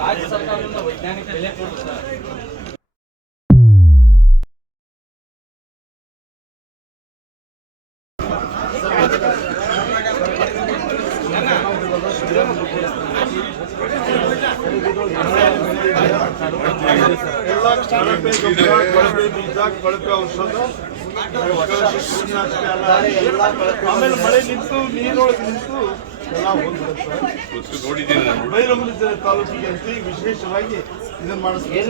ರಾಜ್ಯ ಸರ್ಕಾರದಿಂದ ವೈಜ್ಞಾನಿಕ ಬೆಲೆ ಕೊಡುತ್ತೆ ಸರ್. ಕೊಳಪೆ ಔಷಧ ಆಮೇಲೆ ಮಳೆ ನಿಂತು ನೀರೊಳಗೆ ನಿಂತು ಎಲ್ಲ ಬೈರಮುಲಿ ತಾಲೂಕಿಗೆ ಅಂತ ವಿಶೇಷವಾಗಿ ಇದನ್ನ ಮಾಡಿಸ್ತಾರೆ.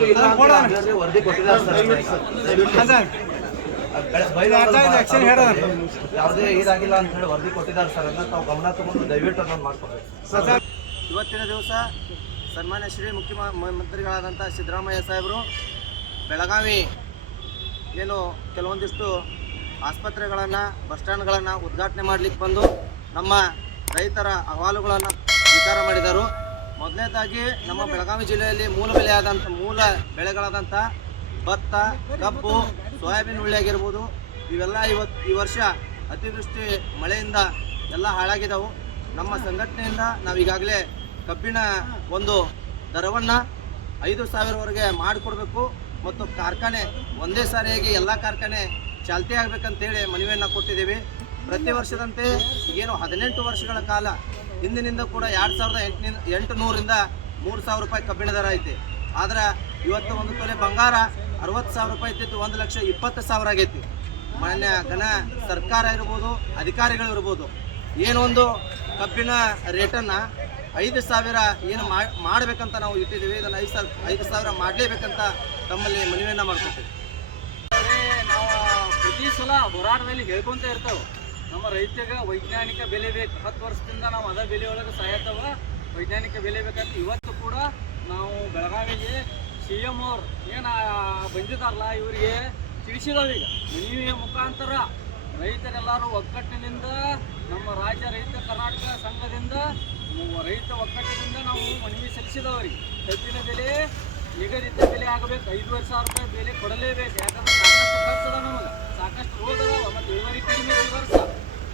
ಯಾವುದೇ ಇದಾಗಿಲ್ಲ ಅಂತ ಹೇಳಿ ವರದಿ ಕೊಟ್ಟಿದ್ದಾರೆ ಸರ್. ಅದನ್ನ ತಾವು ಗಮನ ತಗೊಂಡು ದಯವಿಟ್ಟು ಅದನ್ನು ಮಾಡ್ಕೊಬೇಕು. ಇವತ್ತಿನ ದಿವಸ ಸನ್ಮಾನ್ಯ ಶ್ರೀ ಮುಖ್ಯಮಂತ್ರಿಗಳಾದಂಥ ಸಿದ್ದರಾಮಯ್ಯ ಸಾಹೇಬರು ಬೆಳಗಾವಿ ಏನು ಕೆಲವೊಂದಿಷ್ಟು ಆಸ್ಪತ್ರೆಗಳನ್ನು ಬಸ್ ಸ್ಟ್ಯಾಂಡ್ಗಳನ್ನು ಉದ್ಘಾಟನೆ ಮಾಡಲಿಕ್ಕೆ ಬಂದು ನಮ್ಮ ರೈತರ ಅಹವಾಲುಗಳನ್ನು ವಿಚಾರ ಮಾಡಿದರು. ಮೊದಲನೇದಾಗಿ ನಮ್ಮ ಬೆಳಗಾವಿ ಜಿಲ್ಲೆಯಲ್ಲಿ ಮೂಲ ಬೆಳೆಗಳಾದಂಥ ಭತ್ತ, ಕಬ್ಬು, ಸೋಯಾಬೀನ್ ಉಳ್ಳಿಯಾಗಿರ್ಬೋದು, ಇವೆಲ್ಲ ಈ ವರ್ಷ ಅತಿವೃಷ್ಟಿ ಮಳೆಯಿಂದ ಎಲ್ಲ ಹಾಳಾಗಿದ್ದವು. ನಮ್ಮ ಸಂಘಟನೆಯಿಂದ ನಾವು ಈಗಾಗಲೇ ಕಬ್ಬಿನ ಒಂದು ದರವನ್ನು 5,000ವರೆಗೆ ಮಾಡಿಕೊಡ್ಬೇಕು ಮತ್ತು ಕಾರ್ಖಾನೆ ಒಂದೇ ಸಾರಿಯಾಗಿ ಎಲ್ಲ ಕಾರ್ಖಾನೆ ಚಾಲ್ತಿ ಆಗಬೇಕಂತೇಳಿ ಮನವಿಯನ್ನು ಕೊಟ್ಟಿದ್ದೀವಿ. ಪ್ರತಿ ವರ್ಷದಂತೆ ಏನು 18 ವರ್ಷಗಳ ಕಾಲ ಹಿಂದಿನಿಂದ ಕೂಡ 2,800ರಿಂದ 3,000 ರೂಪಾಯಿ ಕಬ್ಬಿಣ ದರ ಐತಿ. ಆದ್ರೆ ಇವತ್ತು ಒಂದು ತೊಲೆ ಬಂಗಾರ 60,000 ರೂಪಾಯಿ ಇದ್ದಿದ್ದು 1,20,000 ಆಗೈತಿ. ಮಾನ್ಯ ಘನ ಸರ್ಕಾರ ಇರ್ಬೋದು, ಅಧಿಕಾರಿಗಳು ಇರ್ಬೋದು, ಏನೊಂದು ಕಬ್ಬಿನ ರೇಟನ್ನು 5,000 ಏನು ಮಾಡಬೇಕಂತ ನಾವು ಇಟ್ಟಿದ್ದೀವಿ. ಇದನ್ನು 5,000 ಮಾಡಲೇಬೇಕಂತ ತಮ್ಮಲ್ಲಿ ಮನವಿಯನ್ನು ಮಾಡ್ಕೊತೀವಿ. ನಾವು ಪ್ರತಿ ಸಲ ಹೋರಾಟದಲ್ಲಿ ಹೇಳ್ಕೊಂತ ಇರ್ತೇವೆ, ನಮ್ಮ ರೈತರಿಗೆ ವೈಜ್ಞಾನಿಕ ಬೆಲೆ ಬೇಕು. 10 ವರ್ಷದಿಂದ ನಾವು ಅದ ಬೆಲೆ ಒಳಗೆ ಸಾಯತ್ತವ ವೈಜ್ಞಾನಿಕ ಬೆಲೆ ಬೇಕಂತ ಇವತ್ತು ಕೂಡ ನಾವು ಬೆಳಗಾವಿಗೆ CM ಅವ್ರು ಏನು ಬಂದಿದ್ದಾರಲ್ಲ ಇವರಿಗೆ ತಿಳಿಸಿದಾವೆ. ಈಗ ಮನವಿಯ ಮುಖಾಂತರ ರೈತರೆಲ್ಲರೂ ಒಗ್ಗಟ್ಟಿನಿಂದ ನಮ್ಮ ರಾಜ್ಯ ರೈತ ಕರ್ನಾಟಕ ಸಂಘದಿಂದ ರೈತ ಒಗ್ಗಟ್ಟಿನಿಂದ ನಾವು ಮನವಿ ಸಲ್ಲಿಸಿದವರಿಗೆ ಕಬ್ಬಿನ ಬೆಲೆ ನಿಗದಿತ ಬೆಲೆ ಆಗಬೇಕು. 5,500 ರೂಪಾಯಿ ಬೆಲೆ ಕೊಡಲೇಬೇಕು. ಯಾಕಂದ್ರೆ ಸಾಕಷ್ಟು ಖರ್ಚದ ನಮಗೆ, ಸಾಕಷ್ಟು ರೋಗ ಅದಾವ ಮತ್ತು ಇಳುವರಿ ಕಡಿಮೆ ಈ ವರ್ಷ.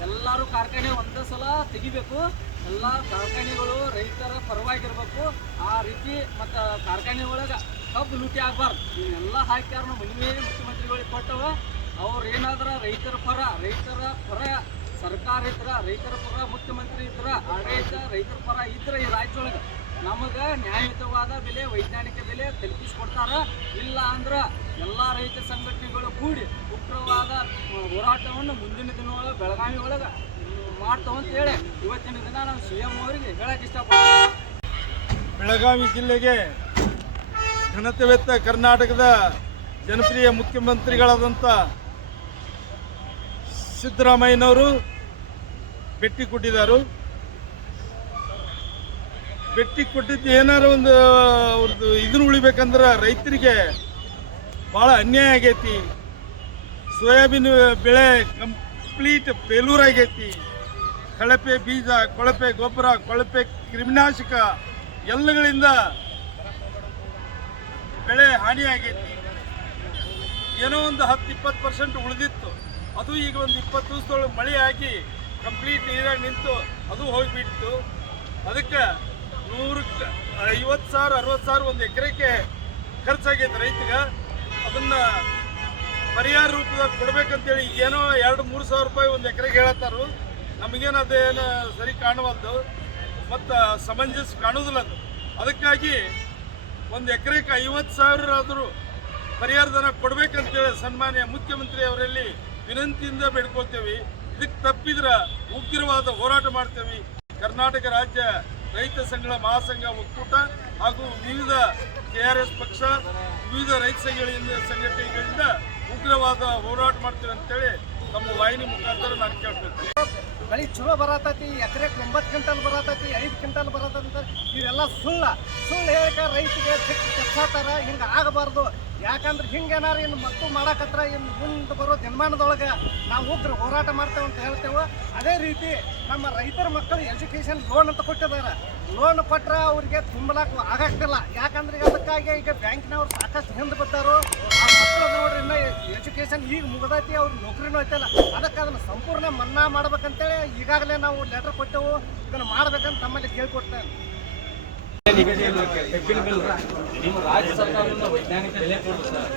ಎಲ್ಲರೂ ಕಾರ್ಖಾನೆ ಒಂದೇ ಸಲ ತೆಗಿಬೇಕು. ಎಲ್ಲ ಕಾರ್ಖಾನೆಗಳು ರೈತರ ಪರವಾಗಿರ್ಬೇಕು. ಆ ರೀತಿ ಮತ್ತು ಕಾರ್ಖಾನೆ ಒಳಗೆ ಕಬ್ಬು ಲೂಟಿ ಆಗಬಾರ್ದು. ಇವನ್ನೆಲ್ಲ ಹಾಕ್ಯಾರ ಮನವಿ ಮುಖ್ಯಮಂತ್ರಿಗಳಿಗೆ ಕೊಟ್ಟವ. ಅವ್ರು ಏನಾದ್ರೆ ರೈತರ ಪರ ಸರ್ಕಾರ ಇದ್ರ, ರೈತರ ಪರ ಮುಖ್ಯಮಂತ್ರಿ ಇದ್ರ, ಆಡಳಿತ ರೈತರ ಪರ ಇದ್ರೆ ಈ ರಾಜ್ಯದೊಳಗೆ ನಮಗೆ ನ್ಯಾಯಯುತವಾದ ಬೆಲೆ ವೈಜ್ಞಾನಿಕ ಬೆಲೆ ತಲುಪಿಸ್ಕೊಡ್ತಾರ. ಇಲ್ಲ ಅಂದ್ರೆ ಎಲ್ಲ ರೈತ ಸಂಘಟನೆಗಳು ಕೂಡಿ ಉಗ್ರವಾದ ಹೋರಾಟವನ್ನು ಮುಂದಿನ ದಿನಗಳ ಬೆಳಗಾವಿ ಒಳಗೆ ಮಾಡ್ತಾವಂತ ಹೇಳಿ ಇವತ್ತಿನ ದಿನ ನಾವು CM ಅವರಿಗೆ ಹೇಳಕ್ಕೆ ಇಷ್ಟಪಡ್ತೀವಿ. ಬೆಳಗಾವಿ ಜಿಲ್ಲೆಗೆ ಘನತೆವೆತ್ತ ಕರ್ನಾಟಕದ ಜನಪ್ರಿಯ ಮುಖ್ಯಮಂತ್ರಿಗಳಾದಂಥ ಸಿದ್ದರಾಮಯ್ಯನವರು ಭೇಟಿ ಕೊಟ್ಟಿದ್ದಾರೆ. ಭೇಟಿ ಕೊಟ್ಟಿದ್ದು ಏನಾರು ಒಂದು ಅವ್ರದ್ದು ಇದನ್ನು ಉಳಿಬೇಕಂದ್ರೆ ರೈತರಿಗೆ ಭಾಳ ಅನ್ಯಾಯ ಆಗೈತಿ. ಸೋಯಾಬೀನ್ ಬೆಳೆ ಕಂಪ್ಲೀಟ್ ಫೇಲ್ಯೂರ್ ಆಗೈತಿ. ಕಳಪೆ ಬೀಜ, ಕೊಳಪೆ ಗೊಬ್ಬರ, ಕೊಳಪೆ ಕ್ರಿಮಿನಾಶಕ ಎಲ್ಲಗಳಿಂದ ಬೆಳೆ ಹಾನಿಯಾಗೈತಿ. ಏನೋ ಒಂದು 10-20% ಉಳಿದಿತ್ತು, ಅದು ಈಗ ಒಂದು 20 ದಿವಸದೊಳಗೆ ಮಳೆ ಆಗಿ ಕಂಪ್ಲೀಟ್ ನೀರಾಗಿ ನಿಂತು ಅದು ಹೋಗಿಬಿಟ್ಟು ಅದಕ್ಕೆ 150,000 60,000 ಒಂದು ಎಕರೆಗೆ ಖರ್ಚಾಗೈತೆ ರೈತಗೆ. ಅದನ್ನು ಪರಿಹಾರ ರೂಪದಾಗ ಕೊಡ್ಬೇಕಂತೇಳಿ ಏನೋ 2-3 ಸಾವಿರ ರೂಪಾಯಿ ಒಂದು ಎಕರೆಗೆ ಹೇಳತ್ತಾರು. ನಮಗೇನು ಅದೇನು ಸರಿ ಕಾಣುವಲ್ದು ಮತ್ತು ಸಮಂಜಸ ಕಾಣೋದಿಲ್ಲ ಅದು. ಅದಕ್ಕಾಗಿ ಒಂದು ಎಕರೆಗೆ 50,000 ಆದರೂ ಪರಿಹಾರ ಧನ ಕೊಡ್ಬೇಕಂತೇಳಿ ಸನ್ಮಾನ್ಯ ಮುಖ್ಯಮಂತ್ರಿ ಅವರಲ್ಲಿ ವಿನಂತಿಯಿಂದ ಬೇಡ್ಕೊಳ್ತೇವೆ. ಇದಕ್ಕೆ ತಪ್ಪಿದ್ರೆ ಉಗ್ರವಾದ ಹೋರಾಟ ಮಾಡ್ತೇವೆ. ಕರ್ನಾಟಕ ರಾಜ್ಯ ರೈತ ಸಂಘಗಳ ಮಹಾಸಂಘ ಒಕ್ಕೂಟ ಹಾಗೂ ವಿವಿಧ KRS ಪಕ್ಷ, ವಿವಿಧ ರೈತ ಸಂಘಟನೆಗಳಿಂದ ಉಗ್ರವಾದ ಹೋರಾಟ ಮಾಡ್ತೇವೆ ಅಂತೇಳಿ ತಮ್ಮ ವಾಹಿನಿ ಮುಖಾಂತರ ನಾನು ಕೇಳ್ಕೊಳ್ತೀನಿ. ಬೆಳೆ ಚಲೋ ಬರತೈತಿ, ಎಕರೆಗೆ 9 ಕ್ವಿಂಟಲ್ ಬರತೈತಿ, 5 ಕ್ವಿಂಟಲ್ ಬರತ್ತಂತ ಇವೆಲ್ಲ ಸುಳ್ಳು ಹೇಳಕ್ಕೆ ರೈತರಿಗೆ ಕೆಚ್ಚಾತಾರ. ಹಿಂಗೆ ಆಗಬಾರ್ದು. ಯಾಕಂದ್ರೆ ಹಿಂಗೇನಾರು ಇನ್ನು ಮತ್ತು ಮಾಡಕತ್ರ ಇನ್ನು ಮುಂದೆ ಬರೋ ದಿನಮಾನದೊಳಗೆ ನಾವು ಉಗ್ರ ಹೋರಾಟ ಮಾಡ್ತೇವೆ ಅಂತ ಹೇಳ್ತೇವೆ. ಅದೇ ರೀತಿ ನಮ್ಮ ರೈತರ ಮಕ್ಕಳು ಎಜುಕೇಷನ್ ಲೋನ್ ಅಂತ ಕೊಟ್ಟಿದ್ದಾರೆ. ಲೋನ್ ಕೊಟ್ಟರೆ ಅವ್ರಿಗೆ ತುಂಬಲಾಕ ಆಗಕ್ತಿಲ್ಲ. ಯಾಕಂದ್ರೆ ಅದಕ್ಕಾಗಿ ಈಗ ಬ್ಯಾಂಕಿನವ್ರು ಸಾಕಷ್ಟು ಹಿಂದೆ ಬರ್ತಾರೋ. ಆ ಮಕ್ಕಳು ನೋಡ್ರಿ ಇನ್ನು ಎಜುಕೇಷನ್ ಈಗ ಮುಗಿದೈತಿ, ಅವ್ರ ನೌಕರಿನೂ ಐತಲ್ಲ. ಅದಕ್ಕೆ ಅದನ್ನು ಸಂಪೂರ್ಣ ಮನ್ನಾ ಮಾಡ್ಬೇಕಂತೇಳಿ ಈಗಾಗಲೇ ನಾವು ಲೆಟರ್ ಕೊಟ್ಟೆವು. ಇದನ್ನು ಮಾಡ್ಬೇಕಂತ ತಮ್ಮಲ್ಲಿ ಕೇಳ್ಕೊಡ್ತೇನೆ. ನಿಮ್ಮ ರಾಜ್ಯ ಸರ್ಕಾರದಿಂದ ವೈಜ್ಞಾನಿಕ ಬೆಲೆ ಕೊಡುತ್ತೆ ಸರ್.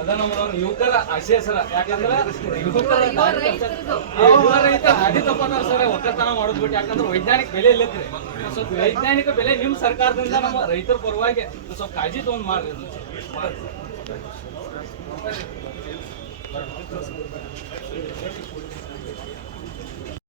ಅದನ್ನ ಯುವಕರ ಆಶಯ ಸರ್. ಯಾಕಂದ್ರೆ ಯುವ ರೈತ ಅದೇ ತಪ್ಪಾರ ಸರ್ ಒಕ್ಕತನ ಮಾಡೋದ್ ಬಿಟ್ಟು. ಯಾಕಂದ್ರೆ ವೈಜ್ಞಾನಿಕ ಬೆಲೆ ಇಲ್ಲತ್ರಿ. ಸ್ವಲ್ಪ ವೈಜ್ಞಾನಿಕ ಬೆಲೆ ನಿಮ್ ಸರ್ಕಾರದಿಂದ ನಮ್ಮ ರೈತರ ಪರವಾಗಿ ಸ್ವಲ್ಪ ಕಾಳಜಿ ತಗೊಂಡ್ ಮಾಡ್ರಿ.